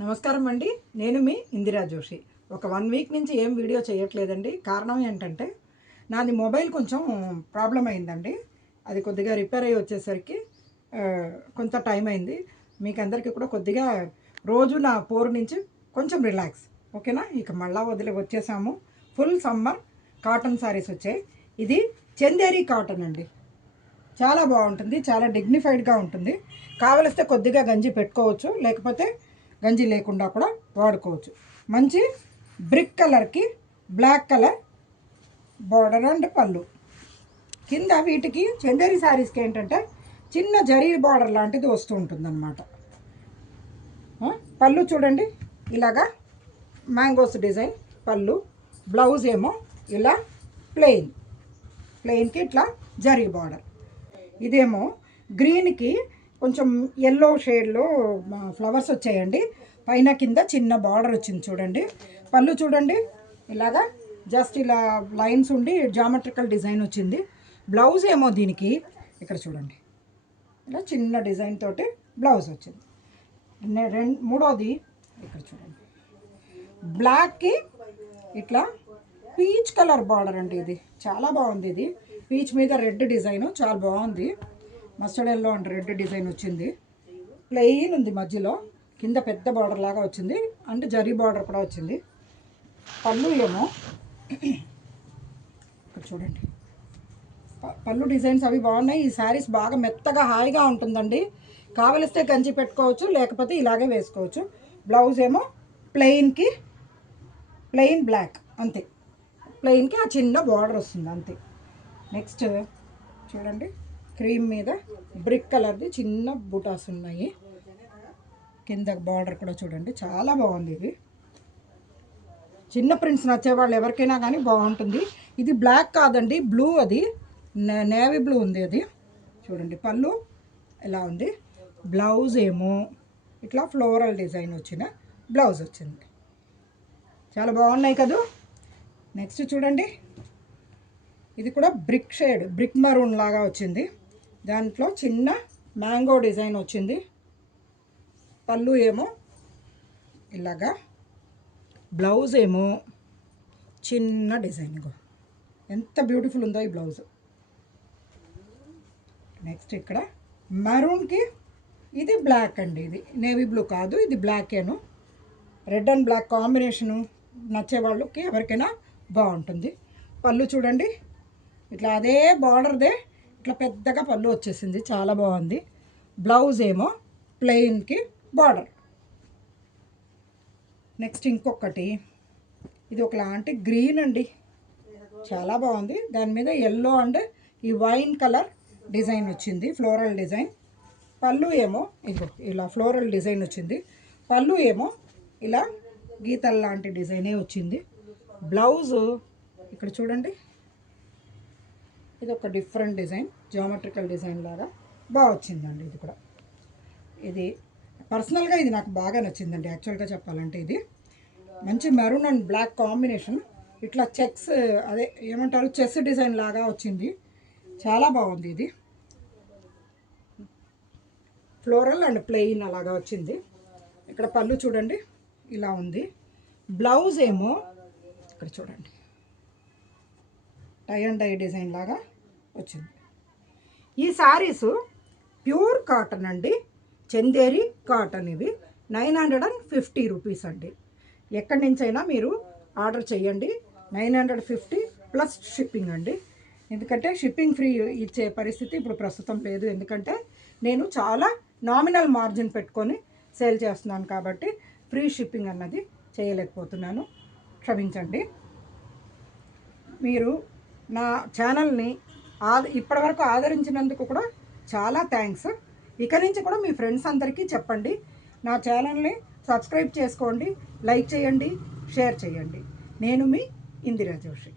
నమస్కారం అండి. నేను మీ ఇందిరా జోషి. ఒక 1 వీక్ నుంచి ఏం వీడియో చేయట్లేదండి. కారణం ఏంటంటే నాది మొబైల్ కొంచెం ప్రాబ్లం అయిందండి. అది కొద్దిగా రిపేర్ అయ్యి వచ్చేసరికి కొంత టైం అయింది. మీకు అందరికీ కూడా కొద్దిగా రోజు నా పోరు నుంచి కొంచెం రిలాక్స్. ఓకేనా? ఇక మళ్ళా వచ్చేసాము. ఫుల్ సమ్మర్ కాటన్ శారీస్ వచ్చాయి. ఇది చందేరి కాటన్ అండి. చాలా బాగుంటుంది, చాలా డిగ్నిఫైడ్గా ఉంటుంది. కావలిస్తే కొద్దిగా గంజి పెట్టుకోవచ్చు, లేకపోతే గంజి లేకుండా కూడా వాడుకోవచ్చు. మంచి బ్రిక్ కలర్కి బ్లాక్ కలర్ బార్డర్ అండ్ పళ్ళు. కింద వీటికి చందేరి శారీస్కి ఏంటంటే చిన్న జరీ బార్డర్ లాంటిది వస్తూ ఉంటుంది అన్నమాట. పళ్ళు చూడండి, ఇలాగా మ్యాంగోస్ డిజైన్ పళ్ళు. బ్లౌజ్ ఏమో ఇలా ప్లెయిన్కి ఇట్లా జరీ బార్డర్. ఇదేమో గ్రీన్కి కొంచెం ఎల్లో షేడ్లో ఫ్లవర్స్ వచ్చాయండి. పైన కింద చిన్న బార్డర్ వచ్చింది చూడండి. పళ్ళు చూడండి, ఇలాగా జస్ట్ ఇలా లైన్స్ ఉండి జామెట్రికల్ డిజైన్ వచ్చింది. బ్లౌజ్ ఏమో దీనికి ఇక్కడ చూడండి, ఇలా చిన్న డిజైన్ తోటి బ్లౌజ్ వచ్చింది. మూడోది ఇక్కడ చూడండి, బ్లాక్కి ఇట్లా పీచ్ కలర్ బార్డర్ అండి. ఇది చాలా బాగుంది. ఇది పీచ్ మీద రెడ్ డిజైన్ చాలా బాగుంది. Mustard yellow and red design వచ్చింది. ప్లెయిన్ ఉంది, మధ్యలో కింద పెద్ద బార్డర్ లాగా వచ్చింది అండ్ జరీ బార్డర్ కూడా వచ్చింది. పళ్ళు ఏమో ఇక్కడ చూడండి, పళ్ళు డిజైన్స్ అవి బాగున్నాయి. ఈ శారీస్ బాగా మెత్తగా హాయిగా ఉంటుందండి. కావలిస్తే గంజి పెట్టుకోవచ్చు, లేకపోతే ఇలాగే వేసుకోవచ్చు. బ్లౌజ్ ఏమో ప్లెయిన్ బ్లాక్ అంతే. ప్లెయిన్కి ఆ చిన్న బార్డర్ వస్తుంది అంతే. నెక్స్ట్ చూడండి, క్రీమ్ మీద బ్రిక్ కలర్ది చిన్న బూటాస్ ఉన్నాయి. కింద బార్డర్ కూడా చూడండి, చాలా బాగుంది. ఇది చిన్న ప్రింట్స్ నచ్చేవాళ్ళు ఎవరికైనా కానీ బాగుంటుంది. ఇది బ్లాక్ కాదండి, బ్లూ. అది నేవీ బ్లూ ఉంది. అది చూడండి, పళ్ళు ఎలా ఉంది. బ్లౌజ్ ఏమో ఇట్లా ఫ్లోరల్ డిజైన్ వచ్చిన బ్లౌజ్ వచ్చింది. చాలా బాగున్నాయి కదా. నెక్స్ట్ చూడండి, ఇది కూడా బ్రిక్ మరూన్ లాగా వచ్చింది. దాంట్లో చిన్న మ్యాంగో డిజైన్ వచ్చింది. పళ్ళు ఏమో ఇలాగా, బ్లౌజ్ ఏమో చిన్న డిజైన్. ఎంత బ్యూటిఫుల్ ఉందో ఈ బ్లౌజ్. నెక్స్ట్ ఇక్కడ మరూన్కి ఇది బ్లాక్ అండి. ఇది నేవీ బ్లూ కాదు, ఇది బ్లాకేను. రెడ్ అండ్ బ్లాక్ కాంబినేషను నచ్చే వాళ్ళకి ఎవరికైనా బాగుంటుంది. పళ్ళు చూడండి, ఇట్లా అదే బార్డర్దే ఇట్లా పెద్దగా పళ్ళు వచ్చేసింది, చాలా బాగుంది. బ్లౌజ్ ఏమో ప్లెయిన్కి బార్డర్. నెక్స్ట్ ఇంకొకటి, ఇది ఒకలాంటి గ్రీన్ అండి, చాలా బాగుంది. దాని మీద ఎల్లో అండ్ ఈ వైన్ కలర్ డిజైన్ వచ్చింది, ఫ్లోరల్ డిజైన్. పళ్ళు ఏమో ఇదిగో ఇలా ఫ్లోరల్ డిజైన్ వచ్చింది. పళ్ళు ఏమో ఇలా గీతల్ లాంటి డిజైనే వచ్చింది. బ్లౌజు ఇక్కడ చూడండి, ఇది ఒక డిఫరెంట్ డిజైన్, జామెట్రికల్ డిజైన్ లాగా బాగా వచ్చిందండి. ఇది కూడా, ఇది పర్సనల్గా ఇది నాకు బాగా నచ్చిందండి. యాక్చువల్గా చెప్పాలంటే ఇది మంచి మెరూన్ అండ్ బ్లాక్ కాంబినేషన్. ఇట్లా చెక్స్ అదే ఏమంటారు, చెస్ డిజైన్ లాగా వచ్చింది, చాలా బాగుంది. ఇది ఫ్లోరల్ అండ్ ప్లెయిన్ అలాగా వచ్చింది. ఇక్కడ పళ్ళు చూడండి, ఇలా ఉంది. బ్లౌజ్ ఏమో ఇక్కడ చూడండి, టై అండ్ డై డిజైన్ లాగా వచ్చింది. ఈ శారీసు ప్యూర్ కాటన్ అండి, చందేరి కాటన్. ఇవి 950 రూపీస్ అండి. ఎక్కడి నుంచైనా మీరు ఆర్డర్ చేయండి. 950 ప్లస్ షిప్పింగ్ అండి. ఎందుకంటే షిప్పింగ్ ఫ్రీ ఇచ్చే పరిస్థితి ఇప్పుడు ప్రస్తుతం లేదు. ఎందుకంటే నేను చాలా నామినల్ మార్జిన్ పెట్టుకొని సేల్ చేస్తున్నాను కాబట్టి ఫ్రీ షిప్పింగ్ అన్నది చేయలేకపోతున్నాను, క్షమించండి. మీరు నా ఛానల్ని ఇప్పటివరకు ఆదరించినందుకు కూడా చాలా థ్యాంక్స్. ఇక నుంచి కూడా మీ ఫ్రెండ్స్ అందరికీ చెప్పండి, నా ఛానల్ని సబ్స్క్రైబ్ చేసుకోండి, లైక్ చేయండి, షేర్ చేయండి. నేను మీ ఇందిరా జోషి.